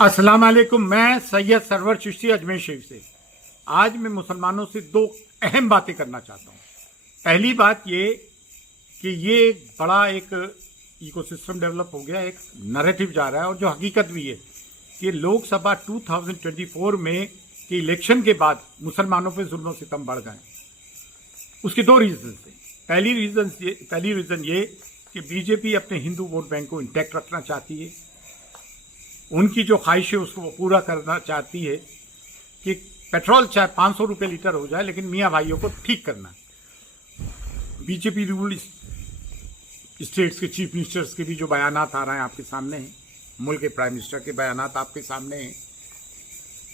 अस्सलाम वालेकुम। मैं सैयद सरवर चिश्ती अजमेर शरीफ से। आज मैं मुसलमानों से दो अहम बातें करना चाहता हूँ। पहली बात ये कि ये एक बड़ा इकोसिस्टम डेवलप हो गया, एक नैरेटिव जा रहा है और जो हकीकत भी है कि लोकसभा 2024 में के इलेक्शन के बाद मुसलमानों पे जुल्म और सितम बढ़ गए। उसके दो रीजन थे। पहली रीजन ये कि बीजेपी अपने हिंदू वोट बैंक को इंटैक्ट रखना चाहती है। उनकी जो ख्वाहिश है उसको वो पूरा करना चाहती है कि पेट्रोल चाहे 500 रुपये लीटर हो जाए, लेकिन मियाँ भाइयों को ठीक करना है। बीजेपी रूल स्टेट्स के चीफ मिनिस्टर्स के भी जो बयानात आ रहे हैं आपके सामने हैं, मुल्क के प्राइम मिनिस्टर के बयानात आपके सामने हैं।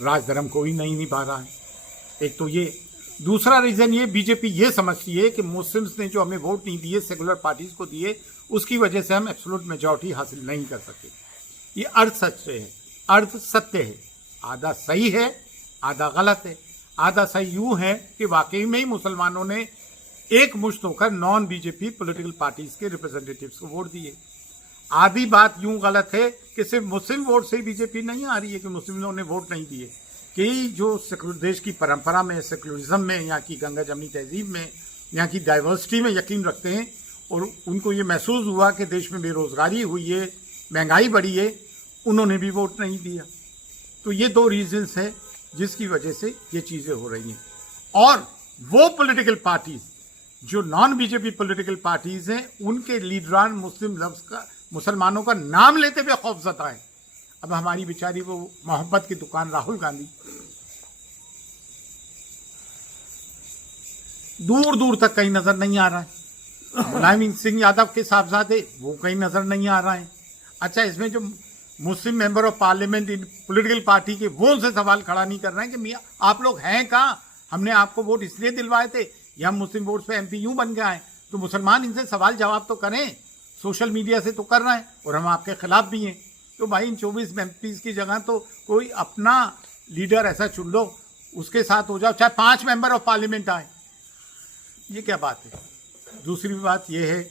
राजधर्म कोई नहीं निभा रहा है। एक तो ये। दूसरा रीजन ये, बीजेपी ये समझती है कि मुस्लिम्स ने जो हमें वोट नहीं दिए, सेकुलर पार्टीज को दिए, उसकी वजह से हम एब्सोल्यूट मेजॉरिटी हासिल नहीं कर सके। ये अर्ध सत्य है। आधा सही है, आधा गलत है। आधा सही यूं है कि वाकई में ही मुसलमानों ने एक मुश्त होकर नॉन बीजेपी पॉलिटिकल पार्टीज के रिप्रेजेंटेटिव्स को वोट दिए। आधी बात यूं गलत है कि सिर्फ मुस्लिम वोट से बीजेपी नहीं आ रही है कि मुस्लिमों ने वोट नहीं दिए। कि जो सेकुलर देश की परंपरा में, सेकुलरिज्म में, यहाँ की गंगा जमनी तहजीब में, यहाँ की डाइवर्सिटी में यकीन रखते हैं और उनको ये महसूस हुआ कि देश में बेरोजगारी हुई है, महंगाई बढ़ी है, उन्होंने भी वोट नहीं दिया। तो ये दो रीजंस है जिसकी वजह से ये चीजें हो रही हैं। और वो पॉलिटिकल पार्टीज जो नॉन बीजेपी पॉलिटिकल पार्टीज हैं, उनके लीडरान मुसलमानों का नाम लेते हुए खौफजदा है। अब हमारी बेचारी वो मोहब्बत की दुकान राहुल गांधी दूर दूर तक कहीं नजर नहीं आ रहा है। मुलायम सिंह यादव के साहबजादे वो कहीं नजर नहीं आ रहा है। अच्छा, इसमें जो Muslim member of parliament in political party के, वो उनसे सवाल खड़ा नहीं कर रहे हैं कि मियाँ आप लोग हैं कहाँ? हमने आपको वोट इसलिए दिलवाए थे या हम मुस्लिम वोट पे एमपी यूं बन गए हैं? तो मुसलमान इनसे सवाल जवाब तो करें। सोशल मीडिया से तो कर रहे हैं और हम आपके खिलाफ भी हैं। तो भाई इन 24 एमपीज की जगह तो कोई अपना लीडर ऐसा चुन लो, उसके साथ हो जाओ, चाहे 5 मेंबर ऑफ पार्लियामेंट आए। ये क्या बात है? दूसरी बात यह है,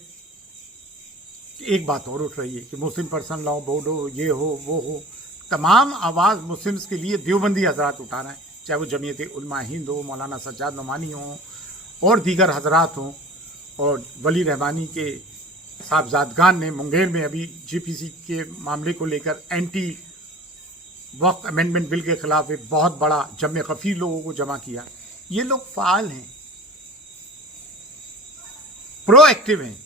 एक बात और उठ रही है कि मुस्लिम पर्सन लॉ बोर्ड हो, ये हो, वो हो। तमाम आवाज़ मुस्लिम्स के लिए देवबंदी हजरात उठा रहे हैं, चाहे वो जमीयत उलमा हिंद हो, मौलाना सज्जाद नोमानी हो और दीगर हजरात हों। और वली रहमानी के साहबजादगान ने मुंगेर में अभी जीपीसी के मामले को लेकर एंटी वक्फ अमेंडमेंट बिल के खिलाफ एक बहुत बड़ा जमे खफी लोगों को जमा किया। ये लोग फाल हैं, प्रोएक्टिव हैं,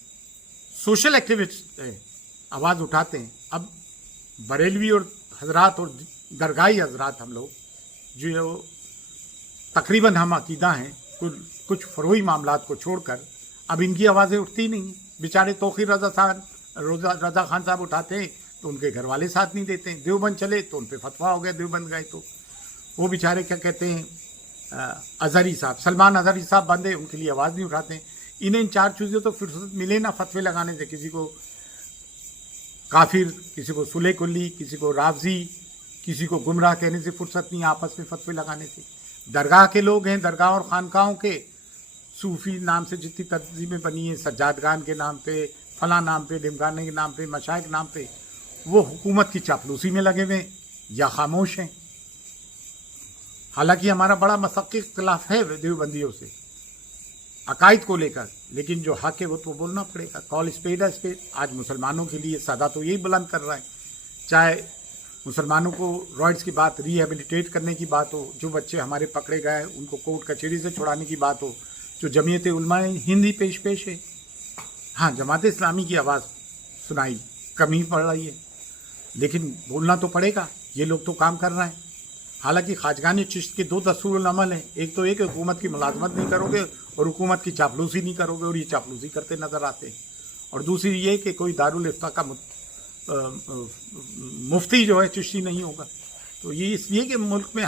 सोशल एक्टिविस्ट है, आवाज़ उठाते हैं। अब बरेलवी और हजरात और दरगाही हजरात, हम लोग जो तकरीबन हम अकीदा हैं, कुछ फरोई मामलात को छोड़कर अब इनकी आवाज़ें उठती नहीं। बेचारे तौकीर रजा खान साहब उठाते हैं तो उनके घर वाले साथ नहीं देते हैं। देवबंद चले तो उन पर फतवा हो गया, देवबंद गए तो वो बेचारे क्या कहते हैं, अजहरी साहब, सलमान अजहरी साहब बंदे, उनके लिए आवाज़ नहीं उठाते हैं। इन्हें इन 4 चीज़ों तो फुर्सत मिले ना फतवे लगाने से, किसी को काफिर, किसी को सुले कुल्ली, किसी को रावजी, किसी को गुमराह कहने से फुर्सत नहीं, आपस में फतवे लगाने से। दरगाह के लोग हैं, दरगाह और खानकाहों के, सूफी नाम से जितनी तंजीमें बनी हैं, सज्जादगान के नाम पे, फला नाम पे, डिमगाने के नाम पे, मशाइख के नाम पे, वो हुकूमत की चापलूसी में लगे हुए या खामोश हैं। हालांकि हमारा बड़ा मसक्की इख्तिलाफ है देवबंदियों से अकायद को लेकर, लेकिन जो हक है वो तो बोलना पड़ेगा। कॉल स्पेड है स्पेड। आज मुसलमानों के लिए सदा तो यही बुलंद कर रहा है, चाहे मुसलमानों को रॉयड्स की बात, रिहेबिलिटेट करने की बात हो, जो बच्चे हमारे पकड़े गए उनको कोर्ट कचहरी से छुड़ाने की बात हो, जो जमीयत उलमा हिंदी पेश है। हाँ, जमात इस्लामी की आवाज़ सुनाई कम ही पड़ रही है, लेकिन बोलना तो पड़ेगा। ये लोग तो काम कर रहे हैं। हालांकि खाजगान चिश्त के 2 दस्तूरुल अमल हैं। एक तो एक हुकूमत की मुलाजमत नहीं करोगे और हुकूमत की चापलूसी नहीं करोगे, और ये चापलूसी करते नजर आते हैं। और दूसरी ये कि कोई दारुल इफ्ता का मुफ्ती जो है चिश्ती नहीं होगा। तो ये इसलिए कि मुल्क में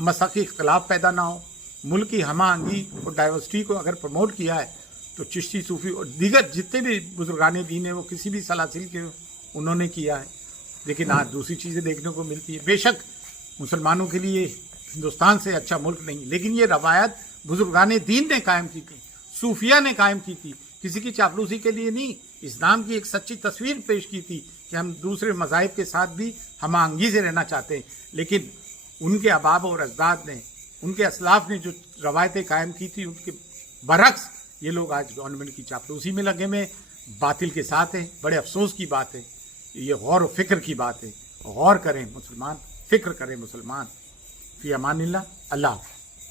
मसाकी इख्तलाफ पैदा ना हो, मुल्क की हमाहंगी और डाइवर्सिटी को अगर प्रमोट किया है तो चिश्ती, सूफी और दीगर जितने भी बुजुर्गान दीन है वो किसी भी सलासिल के उन्होंने किया है। लेकिन आज दूसरी चीज़ें देखने को मिलती है। बेशक मुसलमानों के लिए हिंदुस्तान से अच्छा मुल्क नहीं, लेकिन ये रवायत बुजुर्गान दीन ने कायम की थी, सूफिया ने कायम की थी, किसी की चापलूसी के लिए नहीं। इस्लाम की एक सच्ची तस्वीर पेश की थी कि हम दूसरे मज़ाहिब के साथ भी हम आंगी से रहना चाहते हैं, लेकिन उनके अबाब और अजदाद ने, उनके असलाफ ने जो रवायतें कायम की थी, उनके बरक्स ये लोग आज गवर्नमेंट की चापलूसी में लगे में बातिल के साथ हैं। बड़े अफसोस की बात है, ये गौर व फिक्र की बात है। गौर करें मुसलमान, फिक्र करें मुसलमान। फ़ी अमानिल्लाह। अल्लाह।